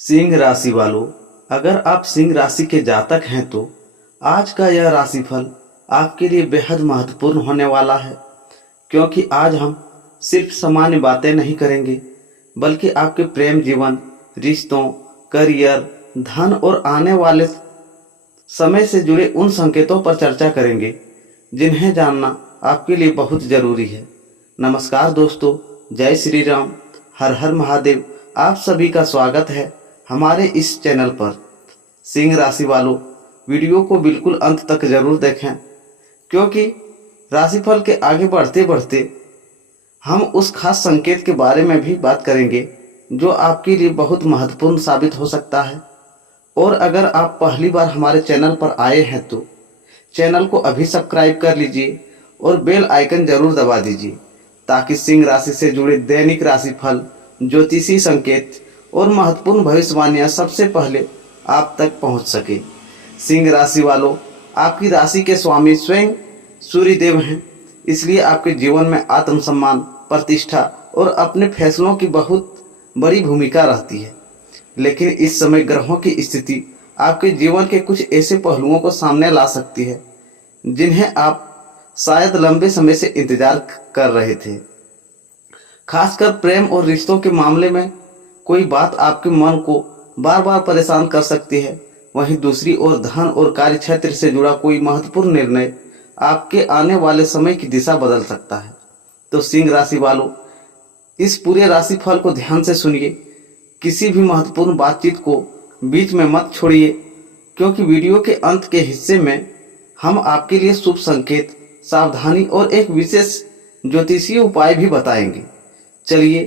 सिंह राशि वालों, अगर आप सिंह राशि के जातक हैं तो आज का यह राशिफल आपके लिए बेहद महत्वपूर्ण होने वाला है, क्योंकि आज हम सिर्फ सामान्य बातें नहीं करेंगे बल्कि आपके प्रेम जीवन, रिश्तों, करियर, धन और आने वाले समय से जुड़े उन संकेतों पर चर्चा करेंगे जिन्हें जानना आपके लिए बहुत जरूरी है। नमस्कार दोस्तों, जय श्री राम, हर हर महादेव। आप सभी का स्वागत है हमारे इस चैनल पर। सिंह राशि वालों, वीडियो को बिल्कुल अंत तक जरूर देखें, क्योंकि राशिफल के आगे बढ़ते बढ़ते हम उस खास संकेत के बारे में भी बात करेंगे जो आपके लिए बहुत महत्वपूर्ण साबित हो सकता है। और अगर आप पहली बार हमारे चैनल पर आए हैं तो चैनल को अभी सब्सक्राइब कर लीजिए और बेल आइकन जरूर दबा दीजिए, ताकि सिंह राशि से जुड़े दैनिक राशिफल, ज्योतिषी संकेत और महत्वपूर्ण भविष्यवाणियां सबसे पहले आप तक पहुंच सके। सिंह राशि वालों, आपकी राशि के स्वामी स्वयं सूर्य देव हैं, इसलिए आपके जीवन में आत्मसम्मान, प्रतिष्ठा और अपने फैसलों की बहुत बड़ी भूमिका रहती है। लेकिन इस समय ग्रहों की स्थिति आपके जीवन के कुछ ऐसे पहलुओं को सामने ला सकती है जिन्हें आप शायद लंबे समय से इंतजार कर रहे थे। खासकर प्रेम और रिश्तों के मामले में कोई बात आपके मन को बार बार परेशान कर सकती है। वहीं दूसरी ओर धन और कार्य क्षेत्र से जुड़ा कोई महत्वपूर्ण निर्णय आपके आने वाले समय की दिशा बदल सकता है। तो सिंह राशि वालों, इस पूरे राशिफल को ध्यान से सुनिए। किसी भी महत्वपूर्ण बातचीत को बीच में मत छोड़िए, क्योंकि वीडियो के अंत के हिस्से में हम आपके लिए शुभ संकेत, सावधानी और एक विशेष ज्योतिषीय उपाय भी बताएंगे। चलिए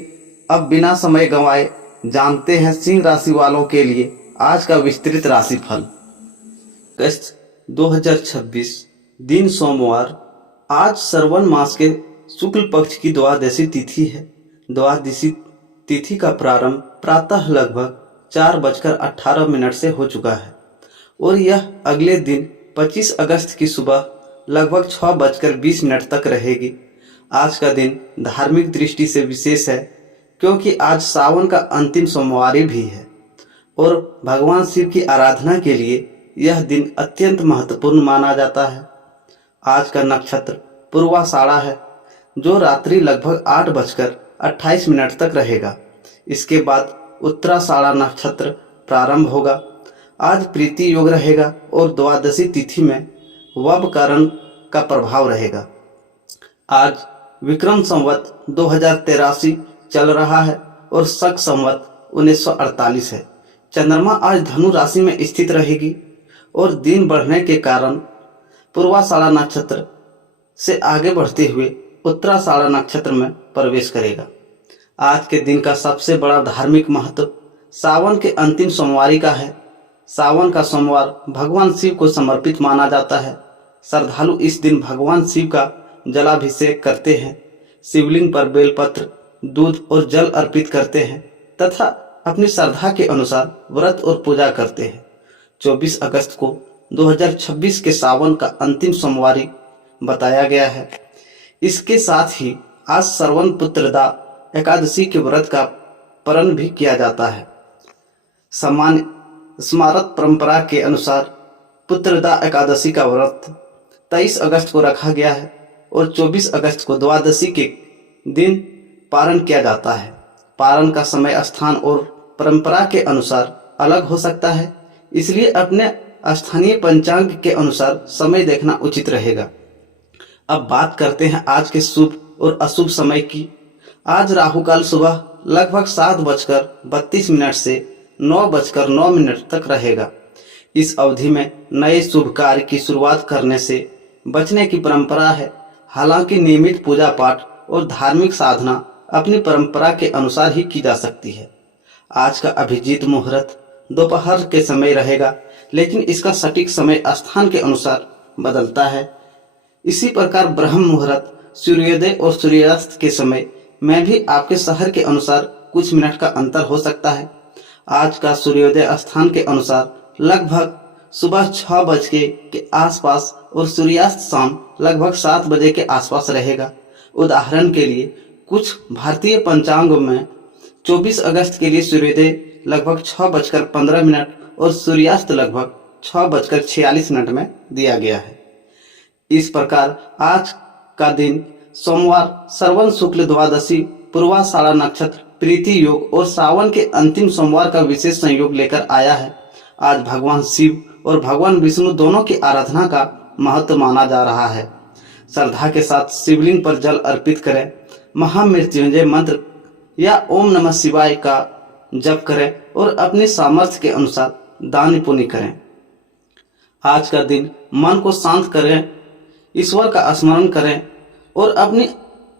अब बिना समय गंवाए जानते हैं सिंह राशि वालों के लिए आज का विस्तृत राशिफल। अगस्त 2026, दिन सोमवार। आज श्रवण मास के शुक्ल पक्ष की द्वादशी तिथि है। द्वादशी तिथि का प्रारंभ प्रातः लगभग 4:18 से हो चुका है और यह अगले दिन 25 अगस्त की सुबह लगभग 6:20 तक रहेगी। आज का दिन धार्मिक दृष्टि से विशेष है, क्योंकि आज सावन का अंतिम सोमवारी भी है और भगवान शिव की आराधना के लिए यह दिन अत्यंत महत्वपूर्ण माना जाता है। आज का नक्षत्र पूर्वाषाढ़ा है, जो रात्रि लगभग 8:28 तक रहेगा। इसके बाद उत्तराषाढ़ा नक्षत्र प्रारंभ होगा। आज प्रीति योग रहेगा और द्वादशी तिथि में वबकरण का प्रभाव रहेगा। आज विक्रम संवत 2083 चल रहा है और शक संवत 1948 है। चंद्रमा आज धनु राशि में स्थित रहेगी और दिन बढ़ने के कारण पूर्वाषाढ़ा नक्षत्र से आगे बढ़ते हुए उत्तराषाढ़ा नक्षत्र में प्रवेश करेगा। आज के दिन का सबसे बड़ा धार्मिक महत्व सावन के अंतिम सोमवारी का है। सावन का सोमवार भगवान शिव को समर्पित माना जाता है। श्रद्धालु इस दिन भगवान शिव का जलाभिषेक करते हैं, शिवलिंग पर बेलपत्र, दूध और जल अर्पित करते हैं तथा अपनी श्रद्धा के अनुसार व्रत और पूजा करते हैं। 24 अगस्त को 2026 के सावन का अंतिम सोमवारी बताया गया है। इसके साथ ही आज श्रवण पुत्रदा एकादशी के व्रत का पारण भी किया जाता है। सामान्य स्मारक परंपरा के अनुसार पुत्रदा एकादशी का व्रत 23 अगस्त को रखा गया है और 24 अगस्त को द्वादशी के दिन पारण किया जाता है। पारण का समय, स्थान और परंपरा के अनुसार अलग हो सकता है, इसलिए अपने स्थानीय पंचांग के अनुसार समय देखना उचित रहेगा। अब बात करते हैं आज के शुभ और अशुभ समय की। आज राहुकाल सुबह लगभग 7:32 से 9:09 तक रहेगा। इस अवधि में नए शुभ कार्य की शुरुआत करने से बचने की परंपरा है। हालांकि नियमित पूजा पाठ और धार्मिक साधना अपनी परंपरा के अनुसार ही की जा सकती है। आज का अभिजीत मुहूर्त दोपहर के समय रहेगा, लेकिन इसका सटीक समय स्थान के अनुसार बदलता है। इसी प्रकार ब्रह्म मुहूर्त सूर्योदय और सूर्यास्त के समय में भी आपके शहर के अनुसार कुछ मिनट का अंतर हो सकता है। आज का सूर्योदय स्थान के अनुसार लगभग सुबह 6 बजे के आसपास और सूर्यास्त शाम लगभग 7 बजे के आसपास रहेगा। उदाहरण के लिए कुछ भारतीय पंचांगों में 24 अगस्त के लिए सूर्योदय लगभग 6:15 और सूर्यास्त लगभग 6:46 में दिया गया है। इस प्रकार आज का दिन सोमवार श्रवण शुक्ल द्वादशी पूर्वाषाढ़ा नक्षत्र प्रीति योग और सावन के अंतिम सोमवार का विशेष संयोग लेकर आया है। आज भगवान शिव और भगवान विष्णु दोनों की आराधना का महत्व माना जा रहा है। श्रद्धा के साथ शिवलिंग पर जल अर्पित करें, महामृत्युंजय मंत्र या ओम नमः शिवाय का जप करें और अपनी सामर्थ्य के अनुसार दान पुण्य करें। आज का दिन मन को शांत करें, ईश्वर का स्मरण करें और अपनी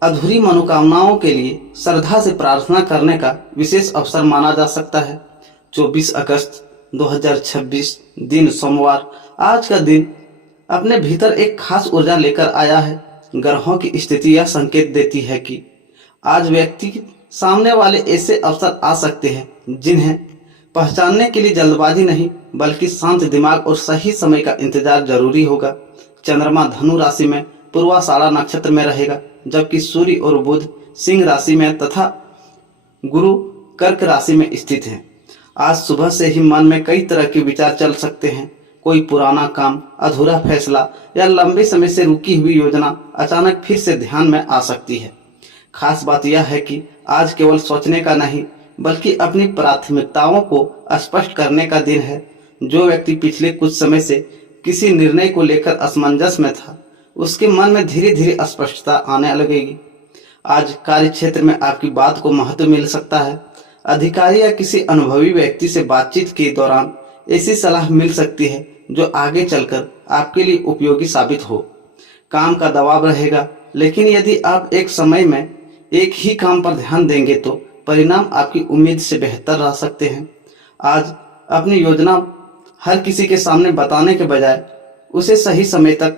अधूरी मनोकामनाओं के लिए श्रद्धा से प्रार्थना करने का विशेष अवसर माना जा सकता है। 24 अगस्त 2026 दिन सोमवार। आज का दिन अपने भीतर एक खास ऊर्जा लेकर आया है। ग्रहों की स्थिति यह संकेत देती है कि आज व्यक्ति के सामने वाले ऐसे अवसर आ सकते हैं जिन्हें पहचानने के लिए जल्दबाजी नहीं बल्कि शांत दिमाग और सही समय का इंतजार जरूरी होगा। चंद्रमा धनु राशि में पूर्वाषाढ़ा नक्षत्र में रहेगा, जबकि सूर्य और बुध सिंह राशि में तथा गुरु कर्क राशि में स्थित हैं। आज सुबह से ही मन में कई तरह के विचार चल सकते हैं। कोई पुराना काम, अधूरा फैसला या लंबे समय से रुकी हुई योजना अचानक फिर से ध्यान में आ सकती है। खास बात यह है कि आज केवल सोचने का नहीं बल्कि अपनी प्राथमिकताओं को स्पष्ट करने का दिन है। जो व्यक्ति पिछले कुछ समय से किसी निर्णय को लेकर असमंजस में था, उसके मन में धीरे धीरे स्पष्टता आने लगेगी। आज कार्य क्षेत्र में आपकी बात को महत्व मिल सकता है। अधिकारी या किसी अनुभवी व्यक्ति से बातचीत के दौरान ऐसी सलाह मिल सकती है जो आगे चलकर आपके लिए उपयोगी साबित हो। काम का दबाव रहेगा, लेकिन यदि आप एक समय में एक ही काम पर ध्यान देंगे तो परिणाम आपकी उम्मीद से बेहतर रह सकते हैं। आज अपनी योजना हर किसी के सामने बताने के बजाय उसे सही समय तक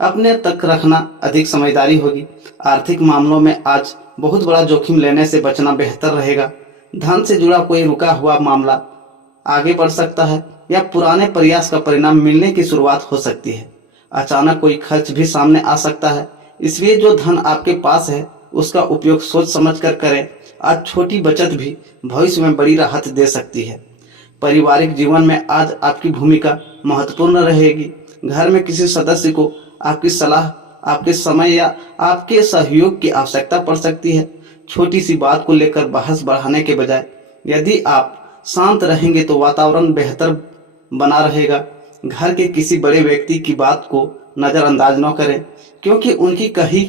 अपने तक रखना अधिक समझदारी होगी। आर्थिक मामलों में आज बहुत बड़ा जोखिम लेने से बचना बेहतर रहेगा। धन से जुड़ा कोई रुका हुआ मामला आगे बढ़ सकता है या पुराने प्रयास का परिणाम मिलने की शुरुआत हो सकती है। अचानक कोई खर्च भी सामने आ सकता है, इसलिए जो धन आपके पास है उसका उपयोग सोच समझ कर करें। आज छोटी बचत भी भविष्य में बड़ी राहत दे सकती है। पारिवारिक जीवन में आज आपकी भूमिका महत्वपूर्ण रहेगी। घर में किसी सदस्य को आपकी सलाह, आपके समय या आपके सहयोग की आवश्यकता पड़ सकती है। छोटी सी बात को लेकर बहस बढ़ाने के बजाय यदि आप शांत रहेंगे तो वातावरण बेहतर बना रहेगा। घर के किसी बड़े व्यक्ति की बात को नज़रअंदाज न करें, क्योंकि उनकी कही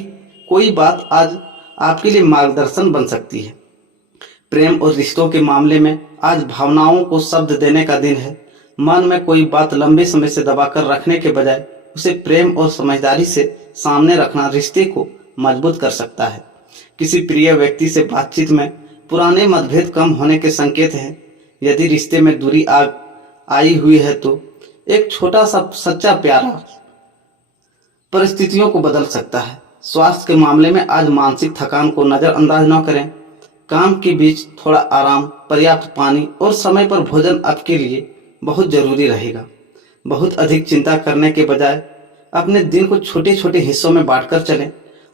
कोई बात आज आपके लिए मार्गदर्शन बन सकती है। प्रेम और रिश्तों के मामले में आज भावनाओं को शब्द देने का दिन है। मन में कोई बात लंबे समय से दबाकर रखने के बजाय उसे प्रेम और समझदारी से सामने रखना रिश्ते को मजबूत कर सकता है। किसी प्रिय व्यक्ति से बातचीत में पुराने मतभेद कम होने के संकेत हैं। यदि रिश्ते में दूरी आई हुई है तो एक छोटा सा सच्चा प्यार परिस्थितियों को बदल सकता है। स्वास्थ्य के मामले में आज मानसिक थकान को नजरअंदाज न करें। काम के बीच थोड़ा आराम, पर्याप्त पानी और समय पर भोजन आपके लिए बहुत जरूरी रहेगा। बहुत अधिक चिंता करने के बजाय अपने दिन को छोटे छोटे हिस्सों में बांटकर चलें।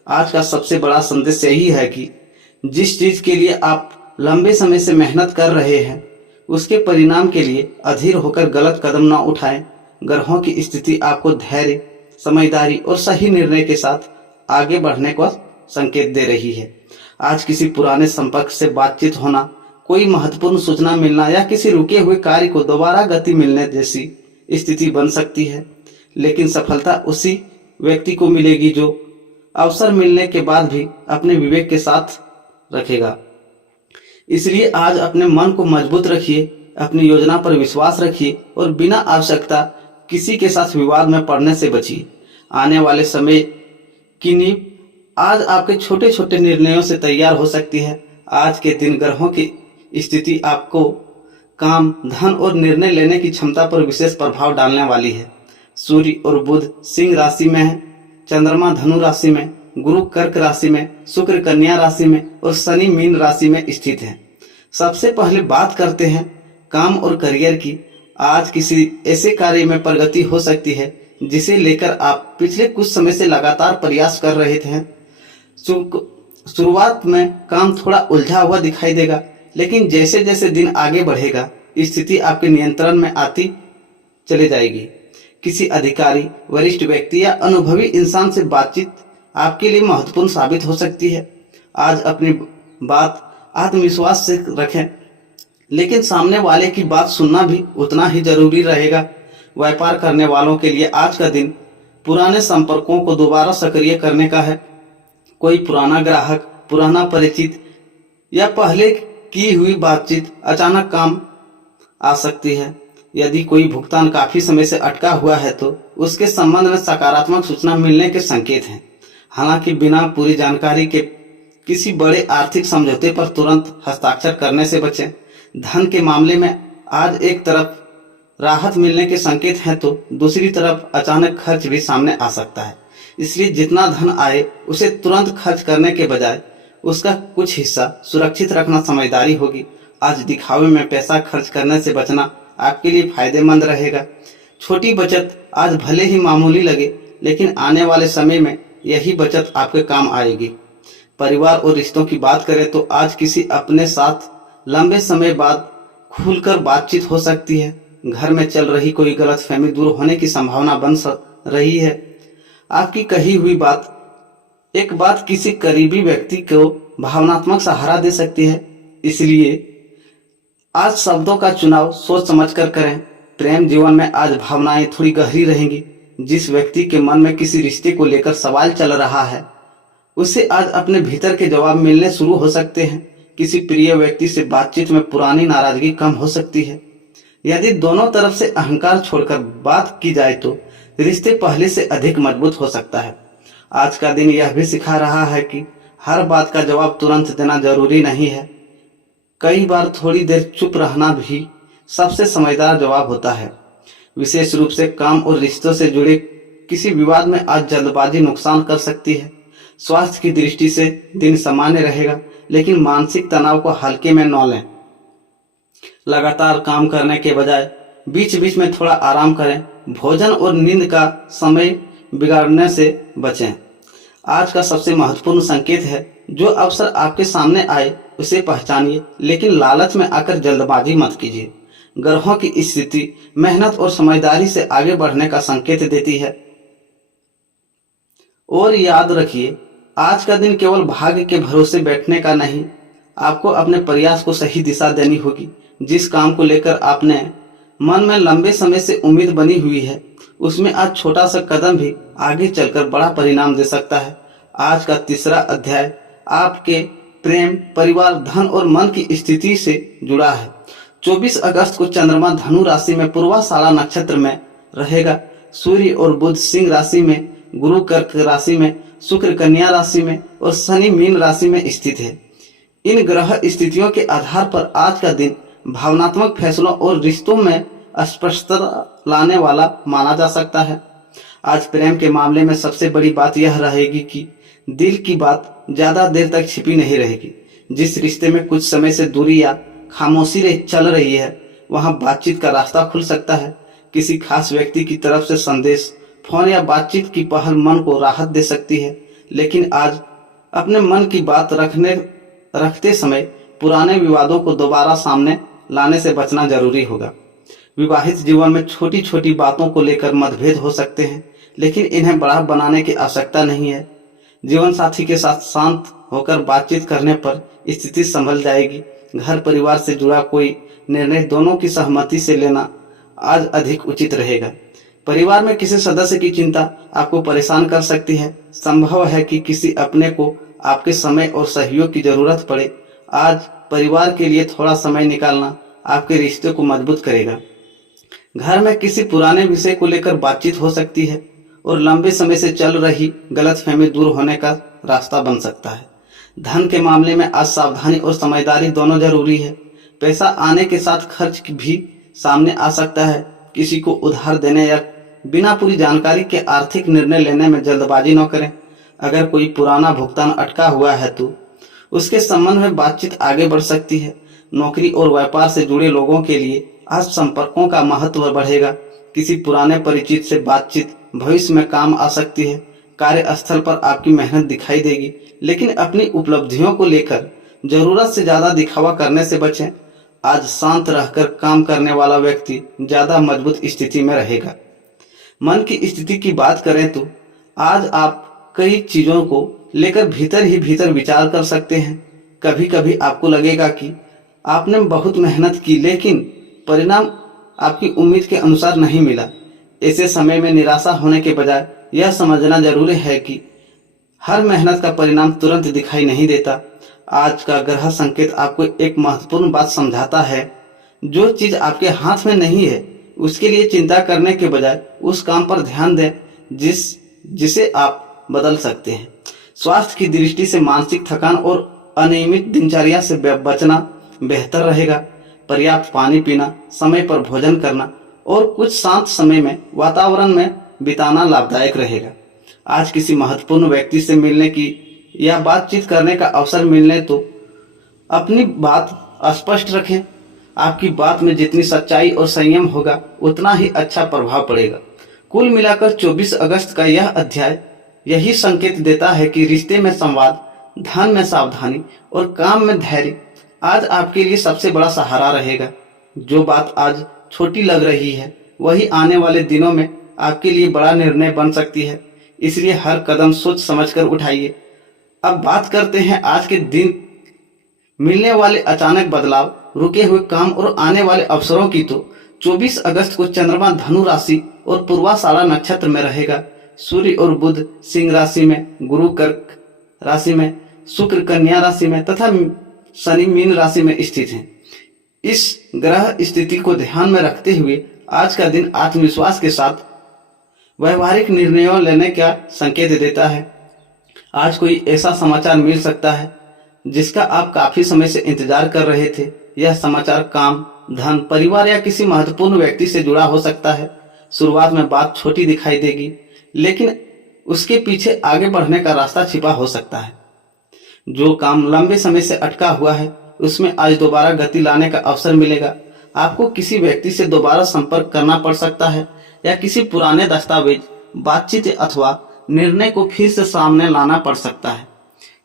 आज का सबसे बड़ा संदेश यही है कि जिस चीज के लिए आप लंबे समय से मेहनत कर रहे हैं उसके परिणाम के लिए अधीर होकर गलत कदम न उठाएं। ग्रहों की स्थिति आपको धैर्य, समझदारी और सही निर्णय के साथ आगे बढ़ने का संकेत दे रही है। आज किसी पुराने संपर्क से बातचीत होना, कोई महत्वपूर्ण सूचना मिलना या किसी रुके हुए कार्य को दोबारा गति मिलने जैसी स्थिति बन सकती है, लेकिन सफलता उसी व्यक्ति को मिलेगी जो अवसर मिलने के बाद भी अपने विवेक के साथ रखेगा। इसलिए आज अपने मन को मजबूत रखिए, अपनी योजना पर विश्वास रखिए और बिना आवश्यकता किसी के साथ विवाद में पड़ने से बचिए। आने वाले समय की नींव आज आपके छोटे छोटे निर्णयों से तैयार हो सकती है। आज के दिन ग्रहों की स्थिति आपको काम, धन और निर्णय लेने की क्षमता पर विशेष प्रभाव डालने वाली है। सूर्य और बुध सिंह राशि में है, चंद्रमा धनु राशि में, गुरु कर्क राशि में, शुक्र कन्या राशि में और शनि मीन राशि में स्थित है। सबसे पहले बात करते हैं काम और करियर की। आज किसी ऐसे कार्य में प्रगति हो सकती है जिसे लेकर आप पिछले कुछ समय से लगातार प्रयास कर रहे थे। शुरुआत में काम थोड़ा उलझा हुआ दिखाई देगा, लेकिन जैसे जैसे दिन आगे बढ़ेगा स्थिति आपके नियंत्रण में आती चली जाएगी। किसी अधिकारी, वरिष्ठ व्यक्ति या अनुभवी इंसान से बातचीत आपके लिए महत्वपूर्ण साबित हो सकती है। आज अपनी बात आत्मविश्वास से रखें, लेकिन सामने वाले की बात सुनना भी उतना ही जरूरी रहेगा। व्यापार करने वालों के लिए आज का दिन पुराने संपर्कों को दोबारा सक्रिय करने का है। कोई पुराना ग्राहक, पुराना परिचित या पहले की हुई बातचीत अचानक काम आ सकती है। यदि कोई भुगतान काफी समय से अटका हुआ है तो उसके संबंध में सकारात्मक सूचना मिलने के संकेत हैं। हालांकि बिना पूरी जानकारी के किसी बड़े आर्थिक समझौते पर तुरंत हस्ताक्षर करने से बचें। धन के मामले में आज एक तरफ राहत मिलने के संकेत हैं तो दूसरी तरफ अचानक खर्च भी सामने आ सकता है। इसलिए जितना धन आए उसे तुरंत खर्च करने के बजाय उसका कुछ हिस्सा सुरक्षित रखना समझदारी होगी। आज दिखावे में पैसा खर्च करने से बचना आपके लिए फायदेमंद रहेगा। छोटी बचत आज भले ही मामूली लगे, लेकिन आने वाले समय में यही बचत आपके काम आएगी। परिवार और रिश्तों की बात करें तो आज किसी अपने साथ लंबे समय बाद खुलकर बातचीत हो सकती है। घर में चल रही कोई गलतफहमी दूर होने की संभावना बन रही है। आपकी कही हुई एक बात किसी करीबी व्यक्ति को भावनात्मक सहारा दे सकती है। इसलिए आज शब्दों का चुनाव सोच समझकर करें। प्रेम जीवन में आज भावनाएं थोड़ी गहरी रहेंगी। जिस व्यक्ति के मन में किसी रिश्ते को लेकर सवाल चल रहा है उसे आज अपने भीतर के जवाब मिलने शुरू हो सकते हैं। किसी प्रिय व्यक्ति से बातचीत में पुरानी नाराजगी कम हो सकती है। यदि दोनों तरफ से अहंकार छोड़कर बात की जाए तो रिश्ते पहले से अधिक मजबूत हो सकता है। आज का दिन यह भी सिखा रहा है कि हर बात का जवाब तुरंत देना जरूरी नहीं है। कई बार थोड़ी देर चुप रहना भी सबसे समझदार जवाब होता है। विशेष रूप से काम और रिश्तों से जुड़े किसी विवाद में आज जल्दबाजी नुकसान कर सकती है। स्वास्थ्य की दृष्टि से दिन सामान्य रहेगा, लेकिन मानसिक तनाव को हल्के में न लें। लगातार काम करने के बजाय बीच बीच में थोड़ा आराम करें। भोजन और नींद का समय बिगाड़ने से बचें। आज का सबसे महत्वपूर्ण संकेत है, जो अवसर आपके सामने आए उसे पहचानिए, लेकिन लालच में आकर जल्दबाजी मत कीजिए। ग्रहों की स्थिति मेहनत और समझदारी से आगे बढ़ने का संकेत देती है। और याद रखिए, आज का दिन केवल भाग्य के भरोसे बैठने का नहीं, आपको अपने प्रयास को सही दिशा देनी होगी। जिस काम को लेकर आपने मन में लंबे समय से उम्मीद बनी हुई है उसमें आज छोटा सा कदम भी आगे चलकर बड़ा परिणाम दे सकता है। आज का तीसरा अध्याय आपके प्रेम, परिवार, धन और मन की स्थिति से जुड़ा है। 24 अगस्त को चंद्रमा धनु राशि में पूर्वाषाढ़ा नक्षत्र में रहेगा। सूर्य और बुध सिंह राशि में, गुरु कर्क राशि में, शुक्र कन्या राशि में और शनि मीन राशि में स्थित है। इन ग्रह स्थितियों के आधार पर आज का दिन भावनात्मक फैसलों और रिश्तों में स्पष्टता लाने वाला माना जा सकता है। आज प्रेम के मामले में सबसे बड़ी बात यह रहेगी कि दिल की बात ज्यादा देर तक छिपी नहीं रहेगी। जिस रिश्ते में कुछ समय से दूरी या खामोशी चल रही है वहां बातचीत का रास्ता खुल सकता है। किसी खास व्यक्ति की तरफ से संदेश, फोन या बातचीत की पहल मन को राहत दे सकती है। लेकिन आज अपने मन की बात रखते समय पुराने विवादों को दोबारा सामने लाने से बचना जरूरी होगा। विवाहित जीवन में छोटी छोटी बातों को लेकर मतभेद हो सकते हैं, लेकिन इन्हें बड़ा बनाने की आवश्यकता नहीं है। जीवन साथी के साथ शांत होकर बातचीत करने पर स्थिति संभल जाएगी। घर परिवार से जुड़ा कोई निर्णय दोनों की सहमति से लेना आज अधिक उचित रहेगा। परिवार में किसी सदस्य की चिंता आपको परेशान कर सकती है। संभव है कि किसी अपने को आपके समय और सहयोग की जरूरत पड़े। आज परिवार के लिए थोड़ा समय निकालना आपके रिश्ते को मजबूत करेगा। घर में किसी पुराने विषय को लेकर बातचीत हो सकती है और लंबे समय से चल रही गलतफहमी दूर होने का रास्ता बन सकता है। धन के मामले में आज सावधानी और समझदारी दोनों जरूरी है। पैसा आने के साथ खर्च भी सामने आ सकता है। किसी को उधार देने या बिना पूरी जानकारी के आर्थिक निर्णय लेने में जल्दबाजी न करें। अगर कोई पुराना भुगतान अटका हुआ है तो उसके संबंध में बातचीत आगे बढ़ सकती है। नौकरी और व्यापार से जुड़े लोगों के लिए आज संपर्कों का महत्व बढ़ेगा। किसी पुराने परिचित से बातचीत भविष्य में काम आ सकती है। कार्यस्थल पर आपकी मेहनत दिखाई देगी, लेकिन अपनी उपलब्धियों को लेकर जरूरत से ज़्यादा दिखावा करने से बचें। आज शांत रहकर काम करने वाला व्यक्ति ज़्यादा मजबूत स्थिति में रहेगा। मन की स्थिति की बात करें तो आज आप कई चीज़ों को लेकर भीतर ही भीतर विचार कर सकते हैं। कभी कभी आपको लगेगा कि आपने बहुत मेहनत की लेकिन परिणाम आपकी उम्मीद के अनुसार नहीं मिला। ऐसे समय में निराशा होने के बजाय यह समझना जरूरी है कि हर मेहनत का परिणाम तुरंत दिखाई नहीं देता। आज का ग्रह संकेत आपको एक महत्वपूर्ण बात समझाता है। जो चीज़ आपके हाथ में नहीं है उसके लिए चिंता करने के बजाय उस काम पर ध्यान दें जिसे आप बदल सकते हैं। स्वास्थ्य की दृष्टि से मानसिक थकान और अनियमित दिनचर्या से बचना बेहतर रहेगा। पर्याप्त पानी पीना, समय पर भोजन करना और कुछ शांत समय में वातावरण में बिताना लाभदायक रहेगा। आज किसी महत्वपूर्ण व्यक्ति से मिलने की या बातचीत करने का अवसर मिलने तो अपनी बात स्पष्ट रखें। आपकी बात में जितनी सच्चाई और संयम होगा उतना ही अच्छा प्रभाव पड़ेगा। कुल मिलाकर 24 अगस्त का यह अध्याय यही संकेत देता है कि रिश्ते में संवाद, धन में सावधानी और काम में धैर्य आज आपके लिए सबसे बड़ा सहारा रहेगा। जो बात आज छोटी लग रही है वही आने वाले दिनों में आपके लिए बड़ा निर्णय बन सकती है। इसलिए हर कदम सोच समझकर उठाइए। अब बात करते हैं आज के दिन मिलने वाले अचानक बदलाव, रुके हुए काम और आने वाले अवसरों की। तो 24 अगस्त को चंद्रमा धनु राशि और पूर्वाषाढ़ा नक्षत्र में रहेगा। सूर्य और बुध सिंह राशि में, गुरु कर्क राशि में, शुक्र कन्या राशि में तथा शनि मीन राशि में स्थित हैं। इस ग्रह स्थिति को ध्यान में रखते हुए आज का दिन आत्मविश्वास के साथ व्यवहारिक निर्णयों लेने का संकेत देता है। आज कोई ऐसा समाचार मिल सकता है जिसका आप काफी समय से इंतजार कर रहे थे। यह समाचार काम, धन, परिवार या किसी महत्वपूर्ण व्यक्ति से जुड़ा हो सकता है। शुरुआत में बात छोटी दिखाई देगी लेकिन उसके पीछे आगे बढ़ने का रास्ता छिपा हो सकता है। जो काम लंबे समय से अटका हुआ है उसमें आज दोबारा गति लाने का अवसर मिलेगा। आपको किसी व्यक्ति से दोबारा संपर्क करना पड़ सकता है या किसी पुराने दस्तावेज, बातचीत अथवा निर्णय को फिर से सामने लाना पड़ सकता है।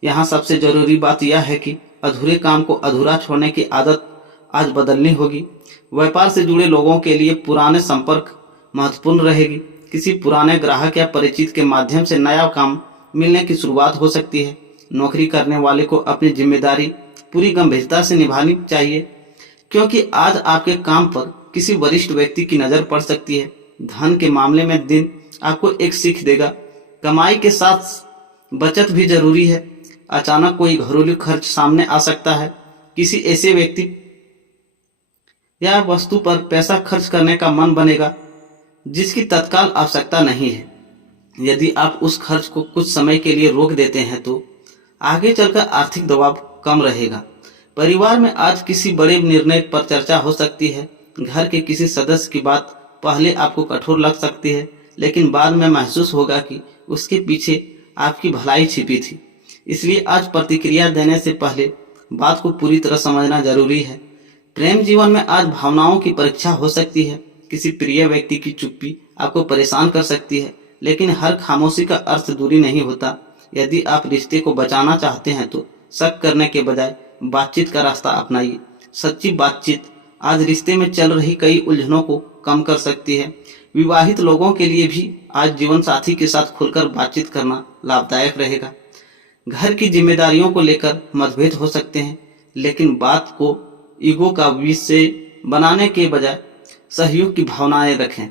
यहाँ सबसे जरूरी बात यह है कि अधूरे काम को अधूरा छोड़ने की आदत आज बदलनी होगी। व्यापार से जुड़े लोगों के लिए पुराने संपर्क महत्वपूर्ण रहेगी। किसी पुराने ग्राहक या परिचित के माध्यम से नया काम मिलने की शुरुआत हो सकती है। नौकरी करने वाले को अपनी जिम्मेदारी पूरी गंभीरता से निभानी चाहिए क्योंकि आज आपके काम पर किसी वरिष्ठ व्यक्ति की नज़र पड़ सकती है। धन के मामले में दिन आपको एक सीख देगा। कमाई के साथ बचत भी जरूरी है। अचानक कोई घरेलू खर्च सामने आ सकता है। किसी ऐसे व्यक्ति या वस्तु पर पैसा खर्च करने का मन बनेगा जिसकी तत्काल आवश्यकता नहीं है। यदि आप उस खर्च को कुछ समय के लिए रोक देते हैं तो आगे चलकर आर्थिक दबाव कम रहेगा। परिवार में आज किसी बड़े निर्णय पर चर्चा हो सकती है। घर के किसी सदस्य की बात पहले आपको कठोर लग सकती है लेकिन बाद में महसूस होगा कि उसके पीछे आपकी भलाई छिपी थी। इसलिए आज प्रतिक्रिया देने से पहले बात को पूरी तरह समझना जरूरी है। प्रेम जीवन में आज भावनाओं की परीक्षा हो सकती है। किसी प्रिय व्यक्ति की चुप्पी आपको परेशान कर सकती है लेकिन हर खामोशी का अर्थ दूरी नहीं होता। यदि आप रिश्ते को बचाना चाहते हैं तो शक करने के बजाय बातचीत का रास्ता अपनाइए। सच्ची बातचीत आज रिश्ते में चल रही कई उलझनों को कम कर सकती है। विवाहित लोगों के लिए भी आज जीवन साथी के साथ खुलकर बातचीत करना लाभदायक रहेगा। घर की जिम्मेदारियों को लेकर मतभेद हो सकते हैं लेकिन बात को ईगो का विषय बनाने के बजाय सहयोग की भावनाएं रखें।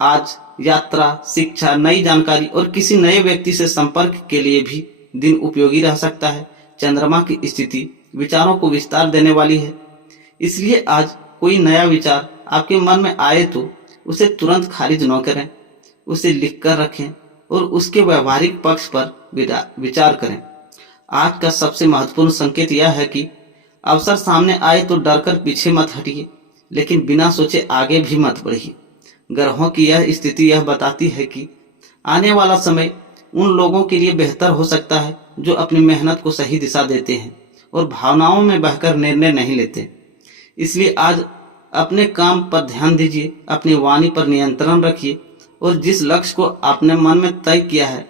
आज यात्रा, शिक्षा, नई जानकारी और किसी नए व्यक्ति से संपर्क के लिए भी दिन उपयोगी रह सकता है। चंद्रमा की स्थिति विचारों को विस्तार देने वाली है, इसलिए आज कोई नया विचार आपके मन में आए तो उसे तुरंत खारिज न करें, उसे लिख कर रखें और उसके व्यवहारिक पक्ष पर विचार करें। आज का सबसे महत्वपूर्ण संकेत यह है कि अवसर सामने आए तो डरकर पीछे मत हटिए लेकिन बिना सोचे आगे भी मत बढ़िए। ग्रहों की यह स्थिति यह बताती है कि आने वाला समय उन लोगों के लिए बेहतर हो सकता है जो अपनी मेहनत को सही दिशा देते हैं और भावनाओं में बहकर निर्णय नहीं लेते। इसलिए आज अपने काम पर ध्यान दीजिए, अपनी वाणी पर नियंत्रण रखिए और जिस लक्ष्य को आपने मन में तय किया है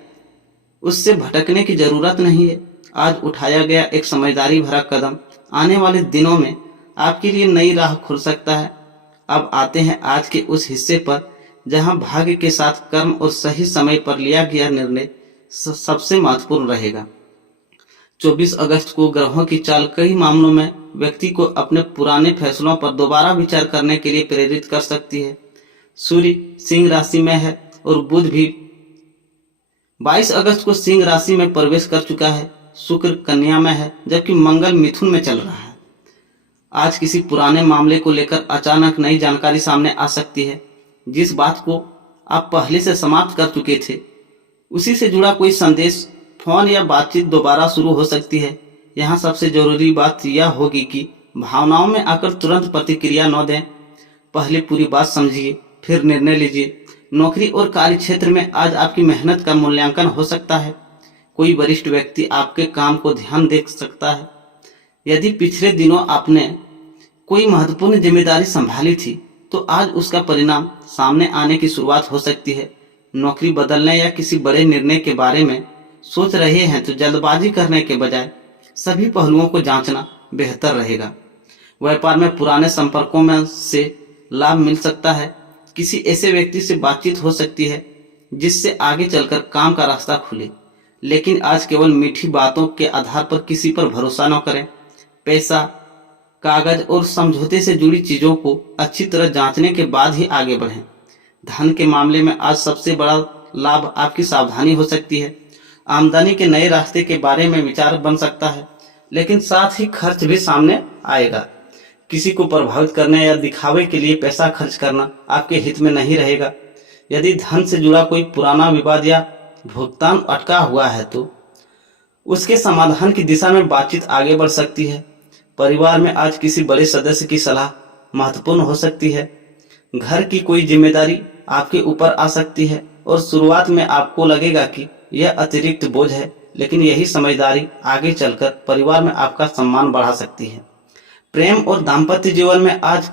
उससे भटकने की जरूरत नहीं है। आज उठाया गया एक समझदारी भरा कदम आने वाले दिनों में आपके लिए नई राह खुल सकता है। अब आते हैं आज के उस हिस्से पर जहां भाग्य के साथ कर्म और सही समय पर लिया गया निर्णय सबसे महत्वपूर्ण रहेगा। 24 अगस्त को ग्रहों की चाल कई मामलों में व्यक्ति को अपने पुराने फैसलों पर दोबारा विचार करने के लिए प्रेरित कर सकती है। सूर्य सिंह राशि में है और बुध भी 22 अगस्त को सिंह राशि में प्रवेश कर चुका है। शुक्र कन्या में है जबकि मंगल मिथुन में चल रहा है। आज किसी पुराने मामले को लेकर अचानक नई जानकारी सामने आ सकती है। जिस बात को आप पहले से समाप्त कर चुके थे उसी से जुड़ा कोई संदेश, फोन या बातचीत दोबारा शुरू हो सकती है। यहाँ सबसे जरूरी बात यह होगी कि भावनाओं में आकर तुरंत प्रतिक्रिया न दें। पहले पूरी बात समझिए फिर निर्णय लीजिए। नौकरी और कार्य क्षेत्र में आज आपकी मेहनत का मूल्यांकन हो सकता है। कोई वरिष्ठ व्यक्ति आपके काम को ध्यान दे सकता है। यदि पिछले दिनों आपने कोई महत्वपूर्ण जिम्मेदारी संभाली थी तो आज उसका परिणाम सामने आने की शुरुआत हो सकती है। नौकरी बदलने या किसी बड़े निर्णय के बारे में सोच रहे हैं तो जल्दबाजी करने के बजाय सभी पहलुओं को जांचना बेहतर रहेगा। व्यापार में पुराने संपर्कों में से लाभ मिल सकता है। किसी ऐसे व्यक्ति से बातचीत हो सकती है जिससे आगे चलकर काम का रास्ता खुले। लेकिन आज केवल मीठी बातों के आधार पर किसी पर भरोसा न करें। पैसा, कागज और समझौते से जुड़ी चीजों को अच्छी तरह जांचने के बाद ही आगे बढ़ें। धन के मामले में आज सबसे बड़ा लाभ आपकी सावधानी हो सकती है। आमदनी के नए रास्ते के बारे में विचार बन सकता है, लेकिन साथ ही खर्च भी सामने आएगा। किसी को प्रभावित करने या दिखावे के लिए पैसा खर्च करना आपके हित में नहीं रहेगा। यदि धन से जुड़ा कोई पुराना विवाद या भुगतान अटका हुआ है तो उसके समाधान की दिशा में बातचीत आगे बढ़ सकती है। परिवार में आज किसी बड़े सदस्य की सलाह महत्वपूर्ण हो सकती है। घर की कोई जिम्मेदारी आपके ऊपर आ सकती है और शुरुआत में आपको लगेगा कि यह अतिरिक्त बोझ है, लेकिन यही समझदारी आगे चलकर परिवार में आपका सम्मान बढ़ा सकती है। प्रेम और दाम्पत्य जीवन में आज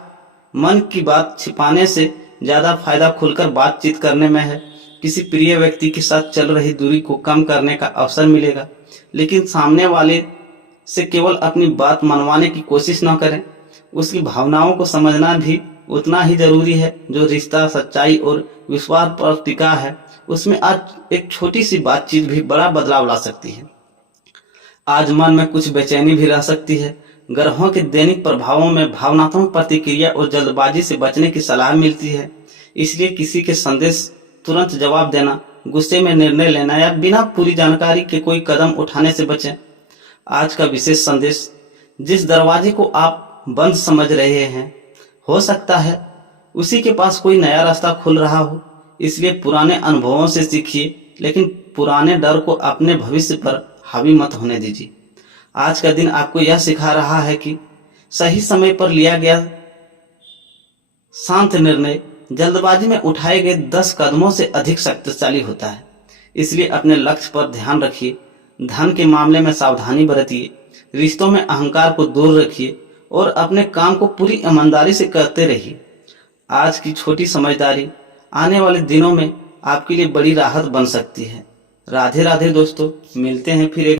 मन की बात छिपाने से ज्यादा फायदा खुलकर बातचीत करने में है। किसी प्रिय व्यक्ति के साथ चल रही दूरी को कम करने का अवसर मिलेगा, लेकिन सामने वाले से केवल अपनी बात मनवाने की कोशिश न करें। उसकी भावनाओं को समझना भी उतना ही जरूरी है। जो रिश्ता सच्चाई और विश्वास पर टिका है उसमें आज एक छोटी सी बातचीत भी बड़ा बदलाव ला सकती है। आज मन में कुछ बेचैनी भी रह सकती है। ग्रहों के दैनिक प्रभावों में भावनात्मक प्रतिक्रिया और जल्दबाजी से बचने की सलाह मिलती है। इसलिए किसी के संदेश तुरंत जवाब देना, गुस्से में निर्णय लेना या बिना पूरी जानकारी के कोई कदम उठाने से बचें। आज का विशेष संदेश, जिस दरवाजे को आप बंद समझ रहे हैं हो सकता है उसी के पास कोई नया रास्ता खुल रहा हो। इसलिए पुराने अनुभवों से सीखिए, लेकिन पुराने डर को अपने भविष्य पर हावी मत होने दीजिए। आज का दिन आपको यह सिखा रहा है कि सही समय पर लिया गया शांत निर्णय जल्दबाजी में उठाए गए 10 कदमों से अधिक शक्तिशाली होता है। इसलिए अपने लक्ष्य पर ध्यान रखिए। धन के मामले में सावधानी बरतिए। रिश्तों में अहंकार को दूर रखिए और अपने काम को पूरी ईमानदारी से करते रहिए। आज की छोटी समझदारी आने वाले दिनों में आपके लिए बड़ी राहत बन सकती है। राधे राधे दोस्तों, मिलते हैं फिर एक